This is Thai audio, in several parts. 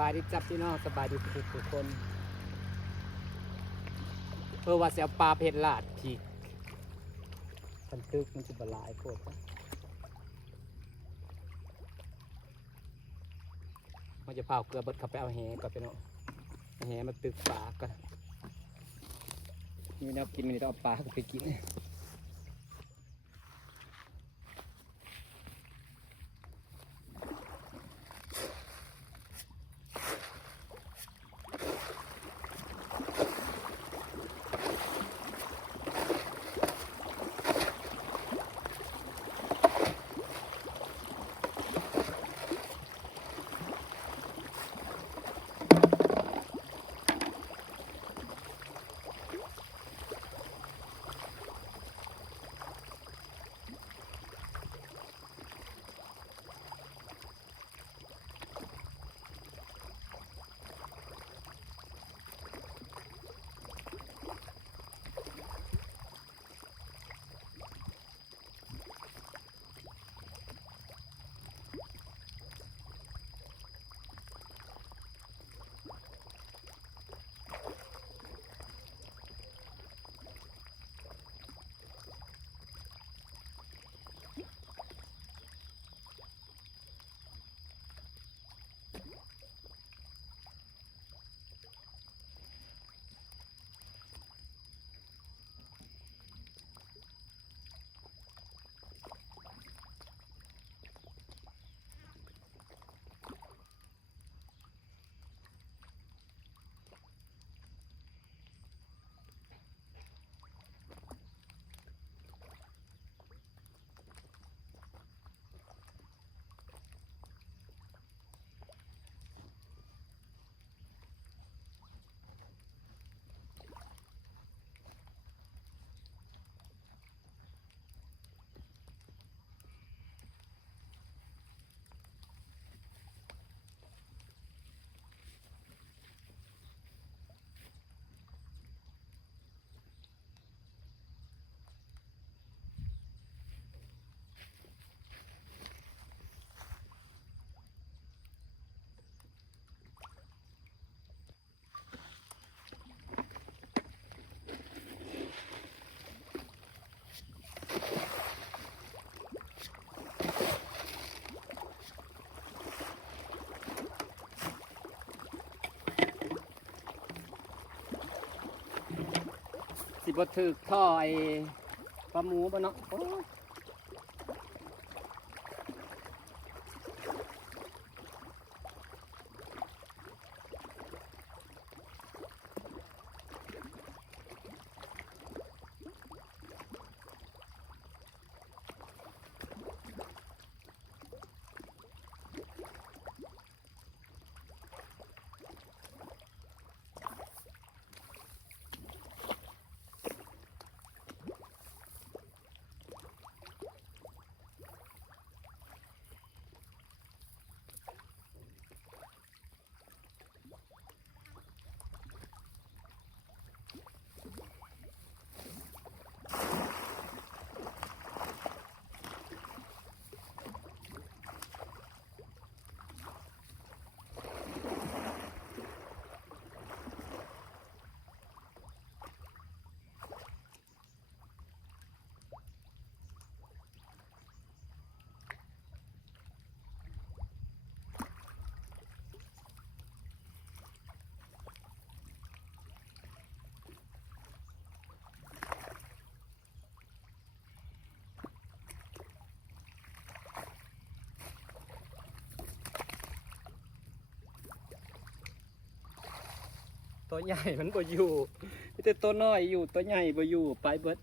บายดีจับพี่น้องสบายดีทุกคนว่าสิเอาปลาเพชรลาดพีกคันตึกมันสิบ่หลายโพดปะมันจะเผาเกลือเบิดเข้าไปเอาแหก่อนพี่น้องแหมาตึกปลาก่อนนี่แนวกินมันต้องเอาปลาไปกินสิบ่ถึกท่อไอ้ปลาหมูบ่เนาะตัวใหญ่มันบ่อยู่มีแต่ตัวน้อยอยู่ตัวใหญ่บ่อยู่ไปเบิด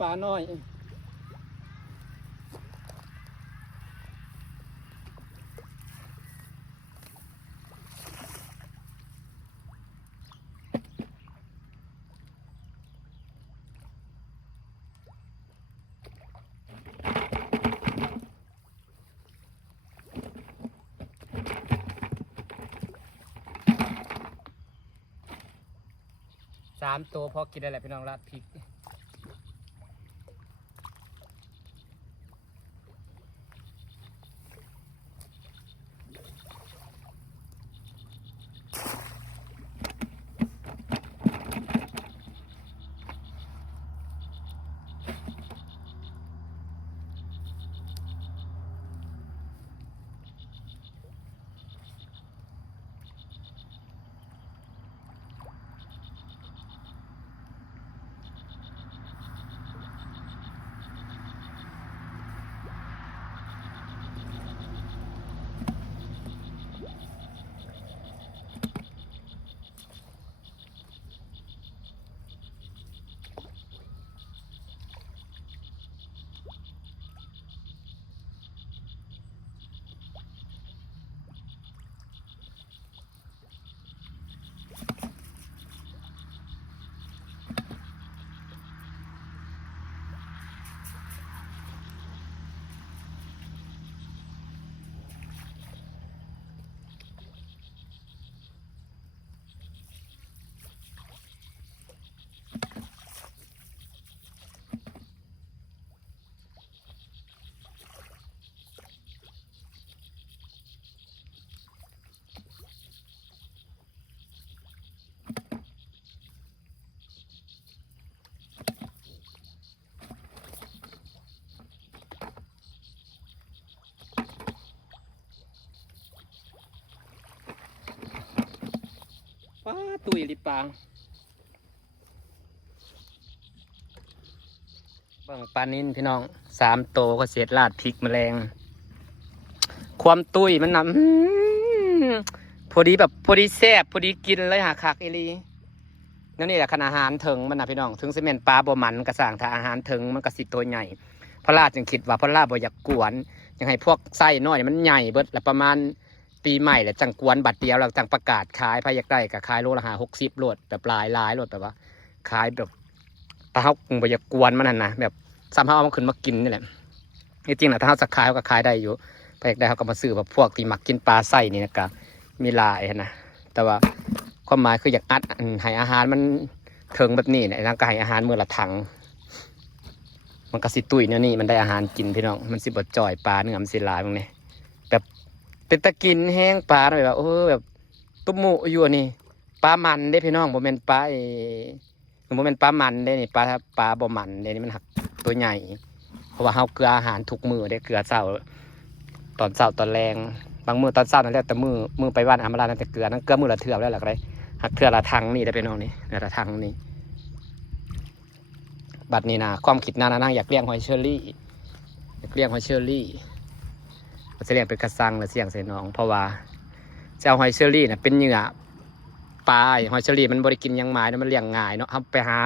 ปลาน้อย 3 ตัวพอกินได้แหละพี่น้องราดพริกว้าตุยลิปางเบิ่งปลานินพี่น้อง3 โตก็เศษราดพริกแมลงความตุยมันนำพอดีแบบพอดีแซ่บพอดีกินเลยหาคักอีหลีนั่นนี่แหละขนาดอาหารถึงมันนะพี่น้องถึงซีเมนปลาบ่มันกระสั่งถ้าอาหารถึงมันก็สิตัวใหญ่พระราชจึงคิดว่าพระราชบ่อยากกวนยังให้พวกไส้น้อยมันใหญ่เบิดละประมาณปีใหม่แหละจังกวนบัตรเดียวเราจังประกาศขายพายากได้กับขายโลละ60 โลดแบบลายโลดแบบว่าขายแบบถ้าเขาบ่อยากกวนมันนะแบบซ้ำเขาเอามาขึ้นมากินนี่แหละจริงๆนะถ้าเขาจะขายเขาก็ขายได้อยู่พายากได้เขาก็มาซื้อแบบพวกที่มักกินปลาไส้นี่นะก็มีลายนะแต่ว่าความหมายคืออยากอัดให้อาหารมันเถิงแบบนี้เนี่ยร่างกายอาหารมื้อละถังมันก็สิตุ้ยเนี่ยนี่มันได้อาหารกินพี่น้องมันสิบ่จ่อยปลาเนื้อมันสิหลายมึงเนี่ยแบบเป็นตะกินแห้งปลาแบบแบบตุ้มหมูอยู่นี่ปลามันได้พี่น้องบ่แม่นปลาบ่แม่นปลามันได้นี่ปลาบ่มันได้นี่มันหักตัวใหญ่เพราะว่าเฮาเกลืออาหารทุกมื้อได้เกลือเช้าตอนเช้าตอนแรงบางมื้อตอนเช้านั่นแหละแต่มื้อไปบ้านอามาลานั่นแต่เกลือนั่นเกลือมื้อละเทื่อแล้วล่ะก็ได้หักเทื่อละถังนี่ได้พี่น้องนี่ละถังนี่บัดนี้นะความคิดนั่งอยากเลี้ยงหอยเชอรี่อยากเลี้ยงหอยเชอรี่จะเลี้ยงเป็นกระสังและเสี่ยงใส่น้องเพราะว่าเจ้าหอยเชอรี่เนี่ยเป็นเหยื่อปลาหอยเชอรี่มันบริกินยังไม้นะมันเลี้ยงง่ายเนาะเอาไปหา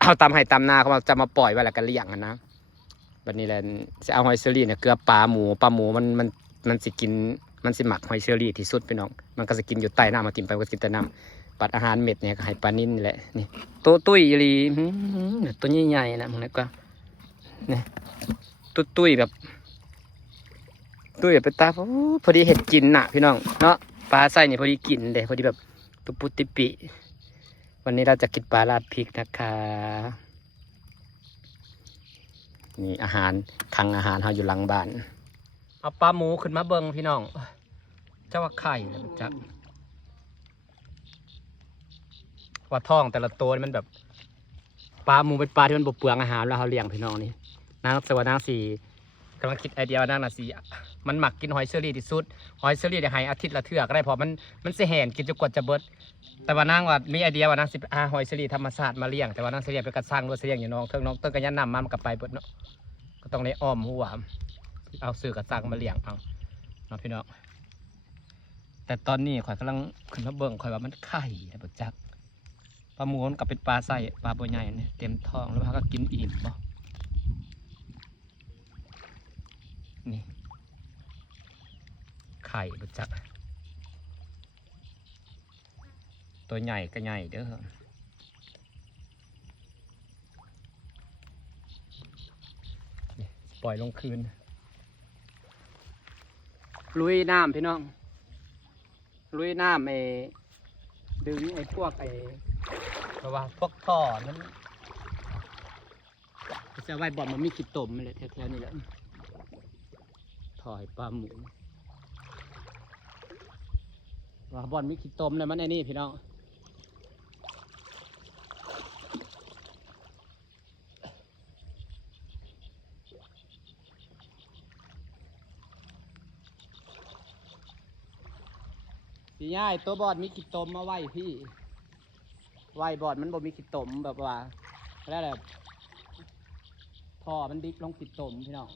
เอาตามให้ตามนาเขาจะมาปล่อยไว้แล้วก็เลี้ยงนะบัดนี้แหละจะเอาหอยเชอรี่เนี่ยเกลือปลาหมูมันสิกินมันสิหมักหอยเชอรี่ที่สุดพี่น้องมันก็จะกินอยู่ใต้น้ำมากินไปก็กินแต่น้ำปัดอาหารเม็ดเนี่ยก็ให้ปลานิ่นแหละนี่ตัวตุ้ยลีตัวใหญ่ๆนะมันก็นี่ตุ้ยแบบตุ้ยแบบไปตาพอดีเห็ดกินน่ะพี่น้องเนาะปลาไส้เนี่ยพอดีกินเลยพอดีแบบตุปุติปิวันนี้เราจะกินปลาราดพริกนะคะนี่อาหารคังอาหารเราอยู่หลังบ้านเอาปลาหมูขึ้นมาเบิ่งพี่น้องเจ้าว่าไข่จะว่าท้องแต่ละตัวมันแบบปลาหมูเป็นปลาที่มันบเปลืองอาหารแล้วเขาเลี้ยงพี่น้องนี่นางสวัสดิ์นางสีกำลังคิดไอเดียว่านางน่ะสีมันหมักกินหอยเชอรี่ที่สุดหอยเชอรี่เดี๋ยวให้อาทิตย์ละเทื่อก็ได้เพราะมันจะแห่นกินจนกว่าจะเบิดแต่ว่านางว่ามีไอเดียว่านางสิหอยเชอรี่ธรรมชาติมาเลี้ยงแต่ว่านางเลี้ยงเป็นกระซังด้วยเลี้ยงอยู่น้องเติ้งกันยันนำมันกับไปเบิดเนาะก็ต้องในอ้อมหัวเอาสื่อกระซังมาเลี้ยงเอาเนาะพี่น้องแต่ตอนนี้ข่อยกำลังขึ้นมาเบิ่งข่อยว่ามันไข่นะบ่จักปลาหมูมันกับเป็นปลาไส้ปลาตัวใหญ่เนี่ยเต็มท้องแล้วเขาก็กินอิ่มบ่นี่ไข่บ่จักตัวใหญ่ก็ใหญ่เด้อปล่อยลงคืนลุยน้ำพี่น้องลุยน้ำดึงพวก เพราะว่าพวกท่อนั้นจะไว้บ่อนมันมีขี้ตมเลยแถวๆนี่แหละถอยปลาหมูว่าบ่อนมีขี้ตมเลยมันไอ้นี่พี่น้องสีง่ายตัวบอดมีขี้ตมมาไหวพี่ไหวบอดมันบ่มีขี้ตมแบบว่าแล้วแบบท่อมันดิกลงขี้ตมพี่น้อง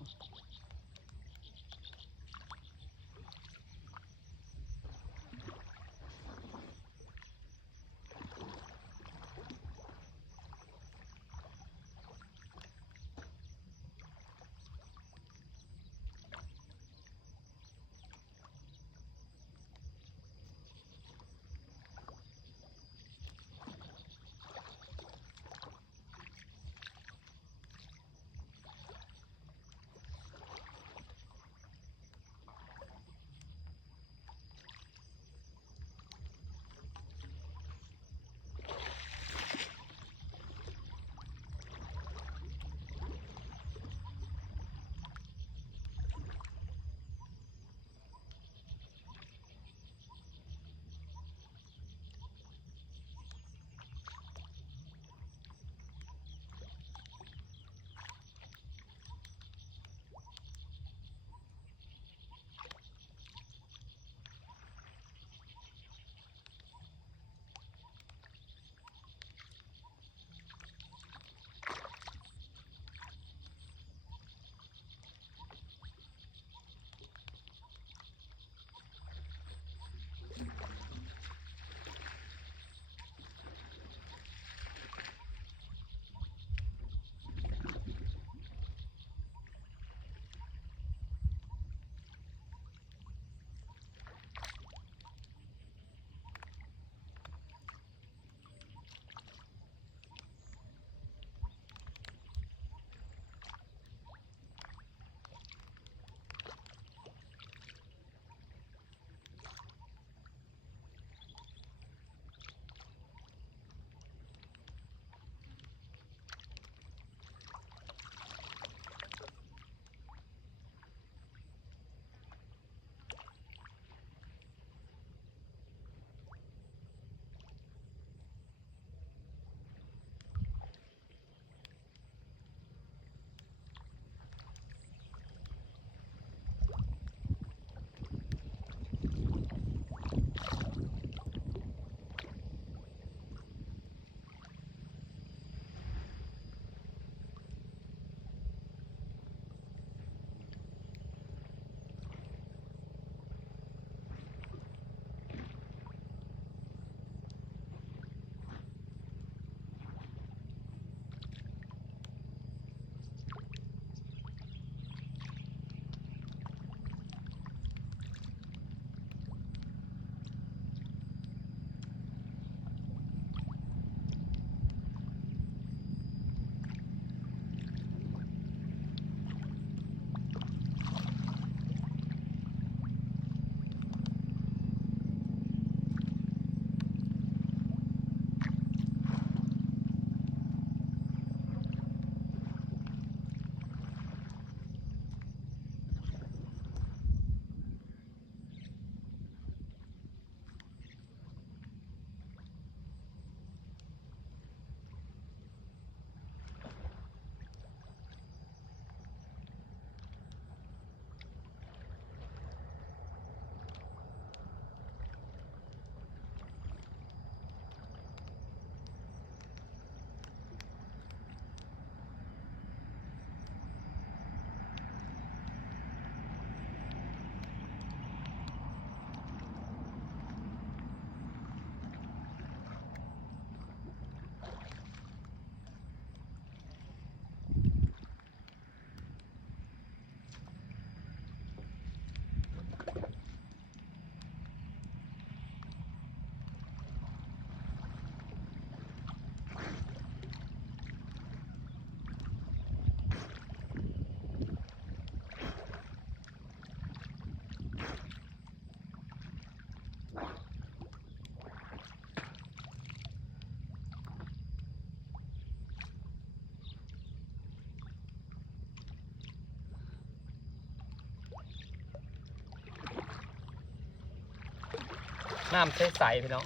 น้ำใสๆพี่น้อง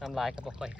น้ำลายก็บ่ค่อย